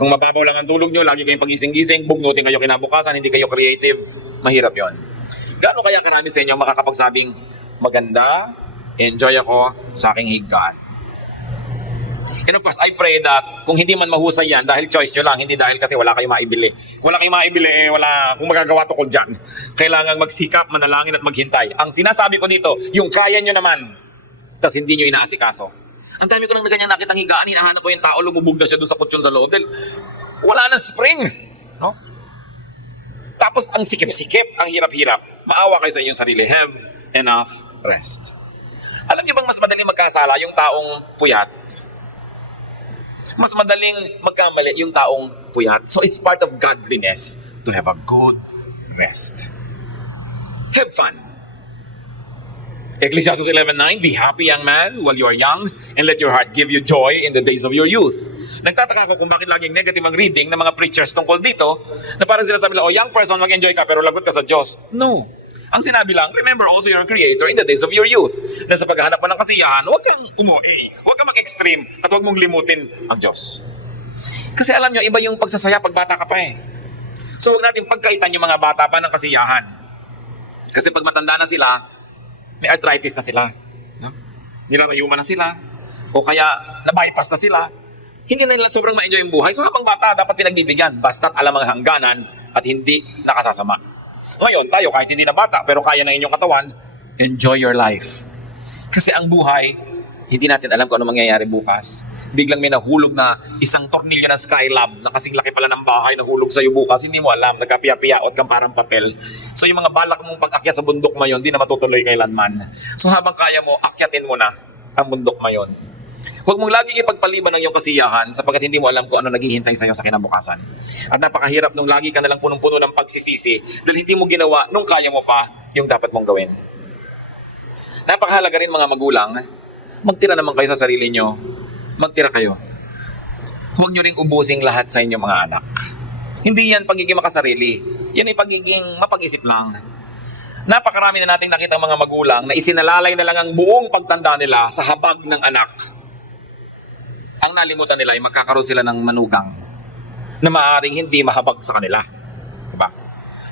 Kung mababaw lang ang tulog nyo, lagi kayong pagising-gising, bugnutin kayo kinabukasan, hindi kayo creative, mahirap yon. Gaano kaya karami sa inyo makakapagsabing, maganda, enjoy ako sa aking higaan. And of course, I pray that kung hindi man mahusay yan, dahil choice nyo lang, hindi dahil kasi wala kayong maibili. Kung wala kayong maibili, wala kung magagawa tukol dyan. Kailangan magsikap, manalangin at maghintay. Ang sinasabi ko dito, yung kaya nyo naman, tas hindi nyo inaasikaso. Ang dami ko nang ganyan nakitang higaan, hinahanap ko yung tao, lumubog na siya doon sa kutsyon sa loob. Wala nang spring. No? Tapos ang sikip-sikip, ang hirap-hirap. Maawa kayo sa inyong sarili. Have enough rest. Alam niyo bang mas madaling magkasala yung taong puyat? Mas madaling magkamali yung taong puyat. So it's part of godliness to have a good rest. Have fun. Ecclesiastes 11:9, be happy, young man, while you are young, and let your heart give you joy in the days of your youth. Nagtataka ko kung bakit laging negative ang reading ng mga preachers tungkol dito, na parang sinasabi lang, young person, mag-enjoy ka, pero lagot ka sa Diyos. No. Ang sinabi lang, remember also your Creator in the days of your youth. Na sa paghahanap mo ng kasiyahan, huwag kang umuwi, huwag kang mag-extreme, at huwag mong limutin ang Diyos. Kasi alam nyo, iba yung pagsasaya pag bata ka pa eh. So huwag natin pagkaitan yung mga bata pa ng kasiyahan. Kasi pag matanda na sila, may arthritis na sila. No? Nirarayuman na sila. O kaya na-bypass na sila. Hindi na nila sobrang ma-enjoy yung buhay. So habang bata, dapat pinagbibigyan. Basta't alam ang hangganan at hindi nakasasama. Ngayon, tayo kahit hindi na bata, pero kaya na inyong katawan, enjoy your life. Kasi ang buhay, hindi natin alam kung ano mangyayari bukas. Biglang may nahulog na isang tornilyo ng Skylab na kasing laki pala ng bahay, nahulog sa'yo bukas, hindi mo alam, nagkapiya-piyaot kang parang papel. So yung mga balak mong pag-akyat sa bundok mayon, di na matutuloy kailanman. So habang kaya mo, akyatin mo na ang bundok mayon. Huwag mong laging ipagpaliban ng iyong kasiyahan sapagkat hindi mo alam kung ano naghihintay sa iyo sa kinabukasan. At napakahirap nung lagi ka nalang punong-puno ng pagsisisi dahil hindi mo ginawa nung kaya mo pa yung dapat mong gawin. Napakahalaga rin mga magulang, magtira naman kayo sa sarili nyo. Magtira kayo. Huwag nyo ring ubusing lahat sa inyong mga anak. Hindi yan pagiging makasarili. Yan ay pagiging mapag-isip lang. Napakarami na nating nakita mga magulang na isinalalay na lang ang buong pagtanda nila sa habag ng anak. Ang nalimutan nila ay magkakaroon sila ng manugang na maaaring hindi mahabag sa kanila. Diba?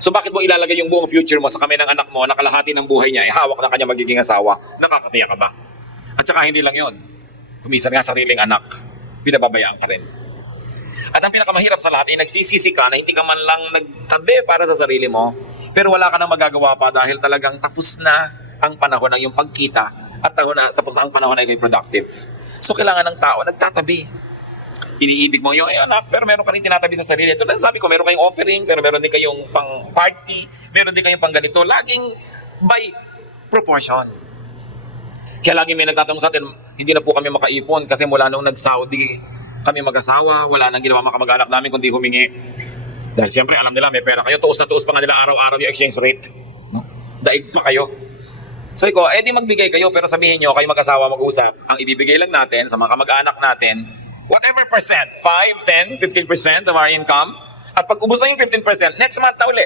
So bakit mo ilalagay yung buong future mo sa kami ng anak mo na kalahati ng buhay niya, hawak na kanya magiging asawa? Nakakatiya ka ba? At saka hindi lang yun. Kumisan nga sariling anak, pinababayaan ka rin. At ang pinakamahirap sa lahat ay nagsisisi ka na hindi ka man lang nagtabi para sa sarili mo, pero wala ka nang magagawa pa dahil talagang tapos na ang panahon ng iyong pagkita at tapos na ang panahon na ikaw productive. So kailangan ng tao nagtatabi. Iniibig mo yung anak, pero meron ka rin tinatabi sa sarili. Ito lang sabi ko, meron kayong offering, pero meron din kayong pang party, meron din kayong pang ganito. Laging by proportion. Kaya lagi may nagtatanong sa atin, hindi na po kami makaipon kasi mula nung nag-Saudi kami mag-asawa, wala nang ginawa mga kamag-anak namin kundi humingi. Dahil siyempre alam nila may pera kayo, tuos na tuos pa nga nila araw-araw yung exchange rate. No? Daig pa kayo. So ikaw, di magbigay kayo pero sabihin nyo, kayo mag-asawa mag-usap. Ang ibibigay lang natin sa mga kamag-anak natin, whatever percent, 5, 10, 15% of our income. At pag ubos na yung 15%, next month na uli.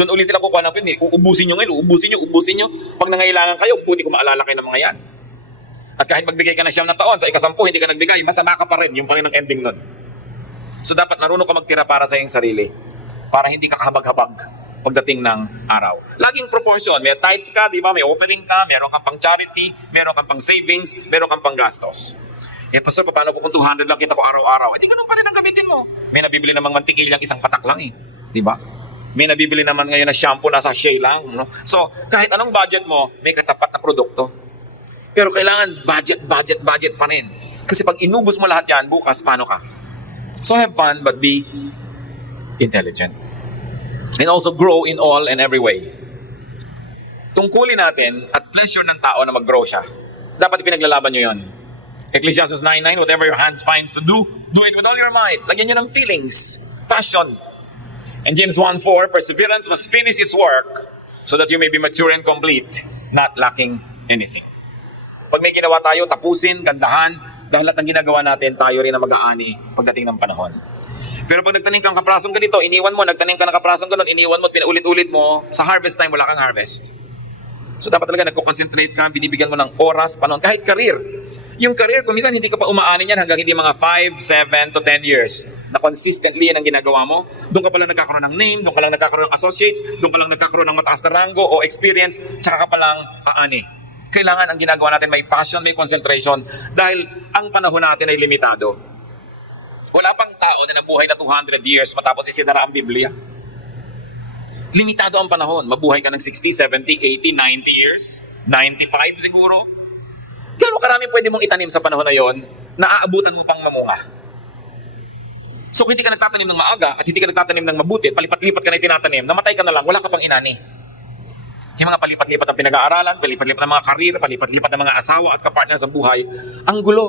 Doon uli sila kukuha ng pin. Uubusin nyo ngayon, uubusin nyo. Pag nangailangan kayo, puti ko maalala kayo ng mga yan. At kahit magbigay ka ng 9 na taon, sa ika-10 hindi ka nagbigay, masama ka pa rin. Yung pa rin ang ending nun. So dapat marunong ka magtira para sa iyong sarili. Para hindi ka kahabag-habag pagdating ng araw. Laging proportion. May tithe ka, di ba? May offering ka, meron kang pang charity, meron kang pang savings, meron kang pang gastos. Pastor, paano po kung 200 lang kita ko araw-araw? Di ganun pa rin ang gamitin mo. May nabibili namang mantikilyang isang patak lang eh. Di ba? May nabibili naman ngayon na shampoo na sachet lang. No? So, kahit anong budget mo, may katapat na produkto. Pero kailangan budget pa rin. Kasi pag inubos mo lahat yan, bukas, paano ka? So have fun, but be intelligent. And also grow in all and every way. Tungkulin natin at pleasure ng tao na mag-grow siya. Dapat ipinaglalaban nyo yun. Ecclesiastes 9:9, whatever your hands finds to do it with all your might. Lagyan nyo ng feelings, passion. And James 1:4, perseverance must finish its work so that you may be mature and complete, not lacking anything. Pag may ginawa tayo, tapusin, gandahan, dahil lahat ng ginagawa natin, tayo rin ang mag-aani pagdating ng panahon. Pero pag nagtanim kang kaprasong ganito, iniwan mo, nagtanim ka ng kaprasong ganun, iniwan mo, pinaulit-ulit mo, sa harvest time, wala kang harvest. So dapat talaga nagko-concentrate ka, binibigyan mo ng oras, panahon, kahit career. Yung career, kung minsan hindi ka pa umaani yan hanggang hindi mga 5, 7 to 10 years na consistently yan ang ginagawa mo, doon ka palang nagkakaroon ng name, doon ka lang nagkakaroon ng associates, doon ka lang nagkakaroon ng mataas na rango o experience, tsaka ka palang aani. Kailangan ang ginagawa natin may passion, may concentration dahil ang panahon natin ay limitado. Wala pang tao na nabuhay na 200 years matapos isinara ang Biblia. Limitado ang panahon. Mabuhay ka ng 60, 70, 80, 90 years, 95 siguro. Gano'ng karami pwede mong itanim sa panahon na yon na aabutan mo pang mamunga. So kung hindi ka nagtatanim ng maaga at hindi ka nagtatanim ng mabuti, palipat-lipat ka na itinatanim, namatay ka na lang, wala ka pang inani. Yung mga palipat-lipat ng pinag-aaralan, palipat-lipat ng mga karir, palipat-lipat ng mga asawa at kapartner sa buhay, ang gulo.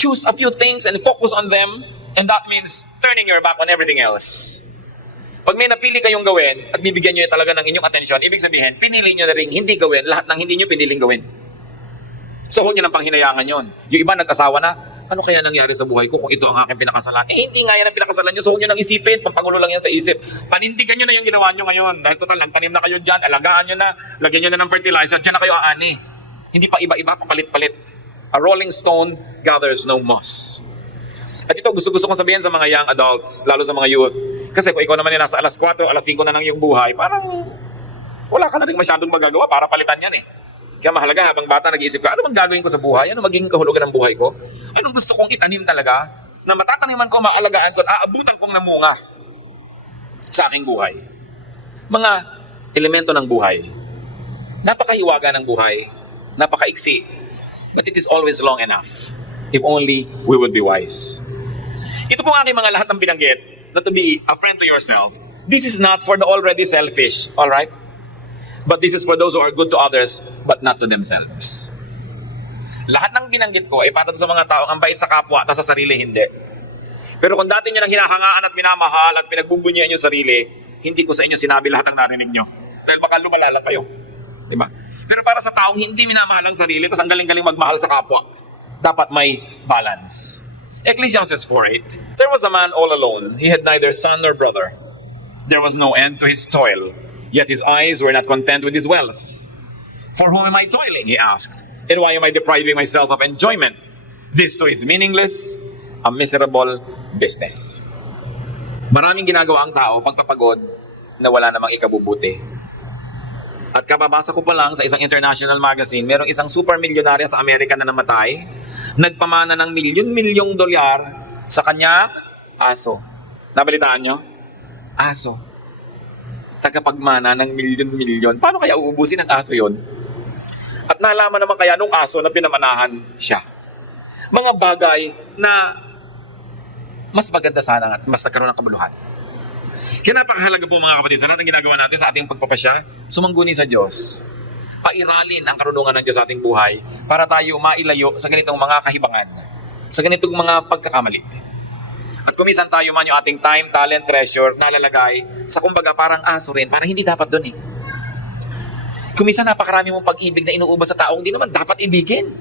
Choose a few things and focus on them, and that means turning your back on everything else. Pag may napili kayong gawin at bibigyan nyo talaga ng inyong atensyon, ibig sabihin, pinili nyo na rin hindi gawin lahat ng hindi nyo piniling gawin. So huwag nyo nang panghinayangan yon. Yung iba nag-asawa na, ano kaya nangyari sa buhay ko kung ito ang aking pinakasalan? Hindi nga yan ang pinakasalan nyo, so huwag nyo nang isipin, pampagulo lang yan sa isip. Panindigan nyo na yung ginawa nyo ngayon. Dahil total, nagtanim na kayo dyan, alagaan nyo na, lagyan nyo na ng fertilizer, dyan na kayo aani. Hindi pa iba-iba, papalit-palit. A rolling stone gathers no moss. At ito, gusto-gusto kong sabihin sa mga young adults, lalo sa mga youth. Kasi kung ikaw naman yung nasa alas 4, alas 5 na lang yung buhay, parang wala ka na rin masyadong magagawa para palitan yan eh. Kaya mahalaga habang bata nag-iisip ka, ano bang gagawin ko sa buhay? Ano magiging kahulugan ng buhay ko? Anong gusto kong itanim talaga na matataniman ko, maalagaan ko at aabutan kong namunga sa aking buhay? Mga elemento ng buhay. Napakahiwaga ng buhay, napakaiksi, but it is always long enough if only we would be wise. Ito po ang aking mga lahat ng binanggit na to be a friend to yourself. This is not for the already selfish, alright? But this is for those who are good to others, but not to themselves. Lahat ng binanggit ko ay para sa mga taong ang bait sa kapwa at sa sarili hindi. Pero kung dati nyo nang hinahangaan at minamahal at pinagbubunyian yung sarili, hindi ko sa inyo sinabi lahat ng narinig nyo. Dahil baka lumala lang kayo. Diba? Pero para sa taong hindi minamahal ang sarili, tapos ang galing-galing magmahal sa kapwa, dapat may balance. Ecclesiastes 4:8. There was a man all alone. He had neither son nor brother. There was no end to his toil, yet his eyes were not content with his wealth. For whom am I toiling? He asked. And why am I depriving myself of enjoyment? This too is meaningless, a miserable business. Maraming ginagawa ang tao pagpapagod na wala namang ikabubuti. At kababasa ko pa lang sa isang international magazine, merong isang super milyonarya sa Amerika na namatay, nagpamana ng milyon-milyong dolyar sa kanyang aso. Nabalitaan nyo? Aso. Tagapagmana ng milyon-milyon. Paano kaya uubusin ang aso yon? At nalaman naman kaya nung aso na pinamanahan siya. Mga bagay na mas maganda sana at mas nagkaroon ng kabuluhan. Kaya napakahalaga po mga kapatid, sa lahat ng ginagawa natin sa ating pagpapasya, sumangguni sa Diyos. Pairalin ang karunungan ng Diyos sa ating buhay para tayo mailayo sa ganitong mga kahibangan, sa ganitong mga pagkakamali. At kumisan tayo man yung ating time, talent, treasure, nalalagay sa kumbaga parang aso rin, para hindi dapat doon eh. Kumisan napakarami mong pag-ibig na inuubos sa taong hindi naman dapat ibigin.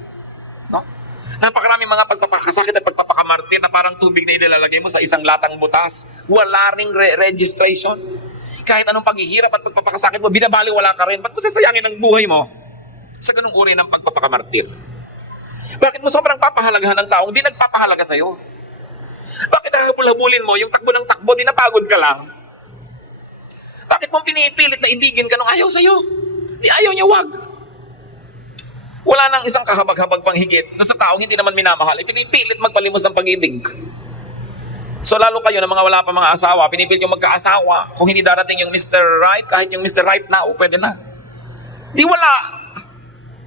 No? Napakarami mga pagpapakasakit at pagpapakamartir na parang tubig na ilalagay mo sa isang latang butas. Wala ring registration. Kahit anong paghihirap at pagpapakasakit mo, binabaliwala ka rin. Ba't mo sasayangin ang buhay mo sa ganung uri ng pagpapakamartir? Bakit mo sobrang papahalagahan ng taong di nagpapahalaga sa'yo? Bakit hahabol-habulin mo yung takbo ng takbo, di napagod ka lang? Bakit mo pinipilit na ibigin ka nung ayaw sa'yo? Di ayaw niya, wag. Wala nang isang kahabag-habag pang higit doon sa taong hindi naman minamahal, ipinipilit magpalimos ng pag-ibig. So lalo kayo na mga wala pa mga asawa, pinipilit yung magkaasawa. Kung hindi darating yung Mr. Right, kahit yung Mr. Right now, pwede na. Di wala.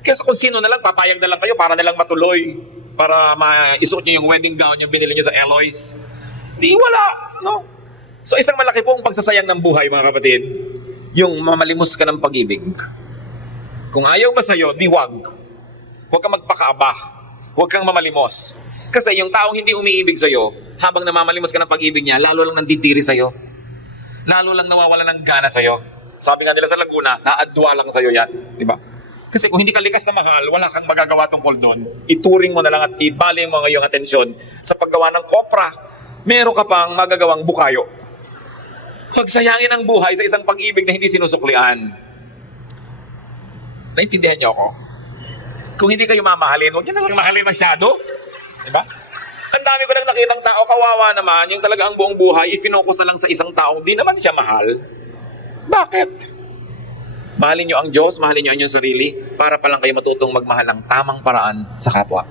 Kesa kung sino na lang, papayag na lang kayo para nilang matuloy. Para maisuot nyo yung wedding gown yung binili nyo sa Eloise. Di wala. No? So isang malaki pong pagsasayang ng buhay mga kapatid, yung mamalimos ka ng pag-ibig. Kung ayaw ba sa'yo, di wag. Huwag kang magpakaaba. Huwag kang mamalimos. Kasi yung taong hindi umiibig sa'yo, habang namamalimos ka ng pag-ibig niya, lalo lang nandidiri sa'yo. Lalo lang nawawala ng gana sa'yo. Sabi nga nila sa Laguna, naadwa lang sa'yo yan. Diba? Kasi kung hindi ka likas na mahal, wala kang magagawa tungkol doon. Ituring mo na lang at ibali mo ang iyong atensyon sa paggawa ng kopra. Meron ka pang magagawang bukayo. Huwag sayangin ang buhay sa isang pag-ibig na hindi sinusuklian. Naintindihan niyo ako? Kung hindi kayo mamahalin, huwag niyo na lang mahalin masyado. Diba? Ang dami ko nang nakitang tao, kawawa naman, yung talaga ang buong buhay, i-focus na lang sa isang taong di naman siya mahal. Bakit? Mahalin niyo ang Diyos, mahalin niyo ang inyong sarili, para pa lang kayo matutong magmahal ng tamang paraan sa kapwa.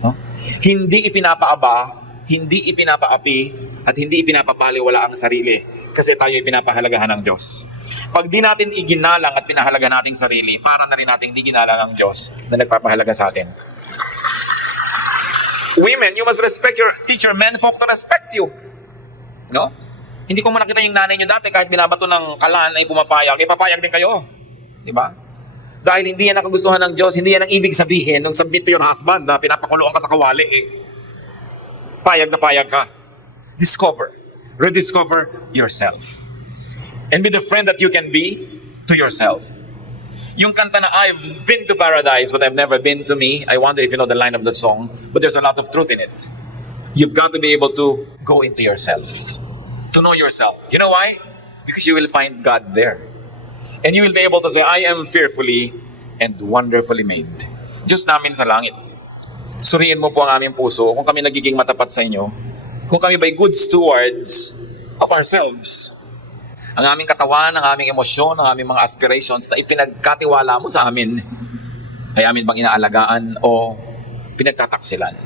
Huh? Hindi ipinapaaba, hindi ipinapaapi, at hindi ipinapabaliwala ang sarili, kasi tayo ipinapahalagahan ng Diyos. Pag di natin iginalang at pinahalaga nating sarili, para na rin nating di ginalang ang Diyos na nagpapahalaga sa atin. Women, you must respect your teacher. Men folk to respect you. No? Hindi ko man nakita yung nanay nyo dati, kahit binabato ng kalan ay pumapayag, papayag din kayo. Diba? Dahil hindi yan nakagustuhan ng Diyos, hindi yan ang ibig sabihin nung submit to your husband na pinapakuloan ka sa kawali. Payag na payag ka. Discover. Rediscover yourself. And be the friend that you can be to yourself. Yung kanta na, I've been to paradise, but I've never been to me. I wonder if you know the line of that song, but there's a lot of truth in it. You've got to be able to go into yourself. To know yourself. You know why? Because you will find God there. And you will be able to say, I am fearfully and wonderfully made. Diyos namin sa langit. Suriin mo po ang aming puso kung kami nagiging matapat sa inyo. Kung kami ba'y good stewards of ourselves. Ang aming katawan, ang aming emosyon, ang aming mga aspirations na ipinagkatiwala mo sa amin, ay amin bang inaalagaan o pinagtataksilan?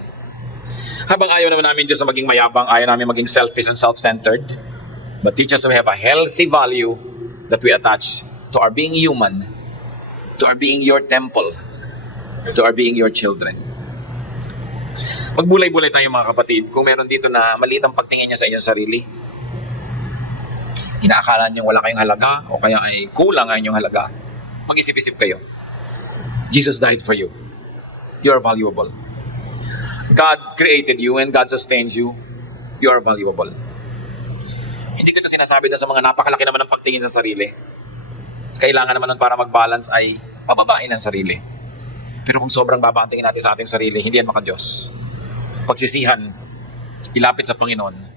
Habang ayaw naman namin Diyos na maging mayabang, ayaw namin maging selfish and self-centered, but teach us to have a healthy value that we attach to our being human, to our being your temple, to our being your children. Magbulay-bulay tayo mga kapatid, kung meron dito na maliit ang pagtingin niya sa inyong sarili, inaakala nyo wala kayong halaga o kaya ay kulang ang inyong halaga, mag-isip-isip kayo. Jesus died for you. You are valuable. God created you and God sustains you. You are valuable. Hindi ko ito sinasabi na sa mga napakalaki naman ng pagtingin sa sarili. Kailangan naman para mag-balance ay pababain ang sarili. Pero kung sobrang baba ang tingin natin sa ating sarili, hindi yan maka-Diyos. Pagsisihan, ilapit sa Panginoon,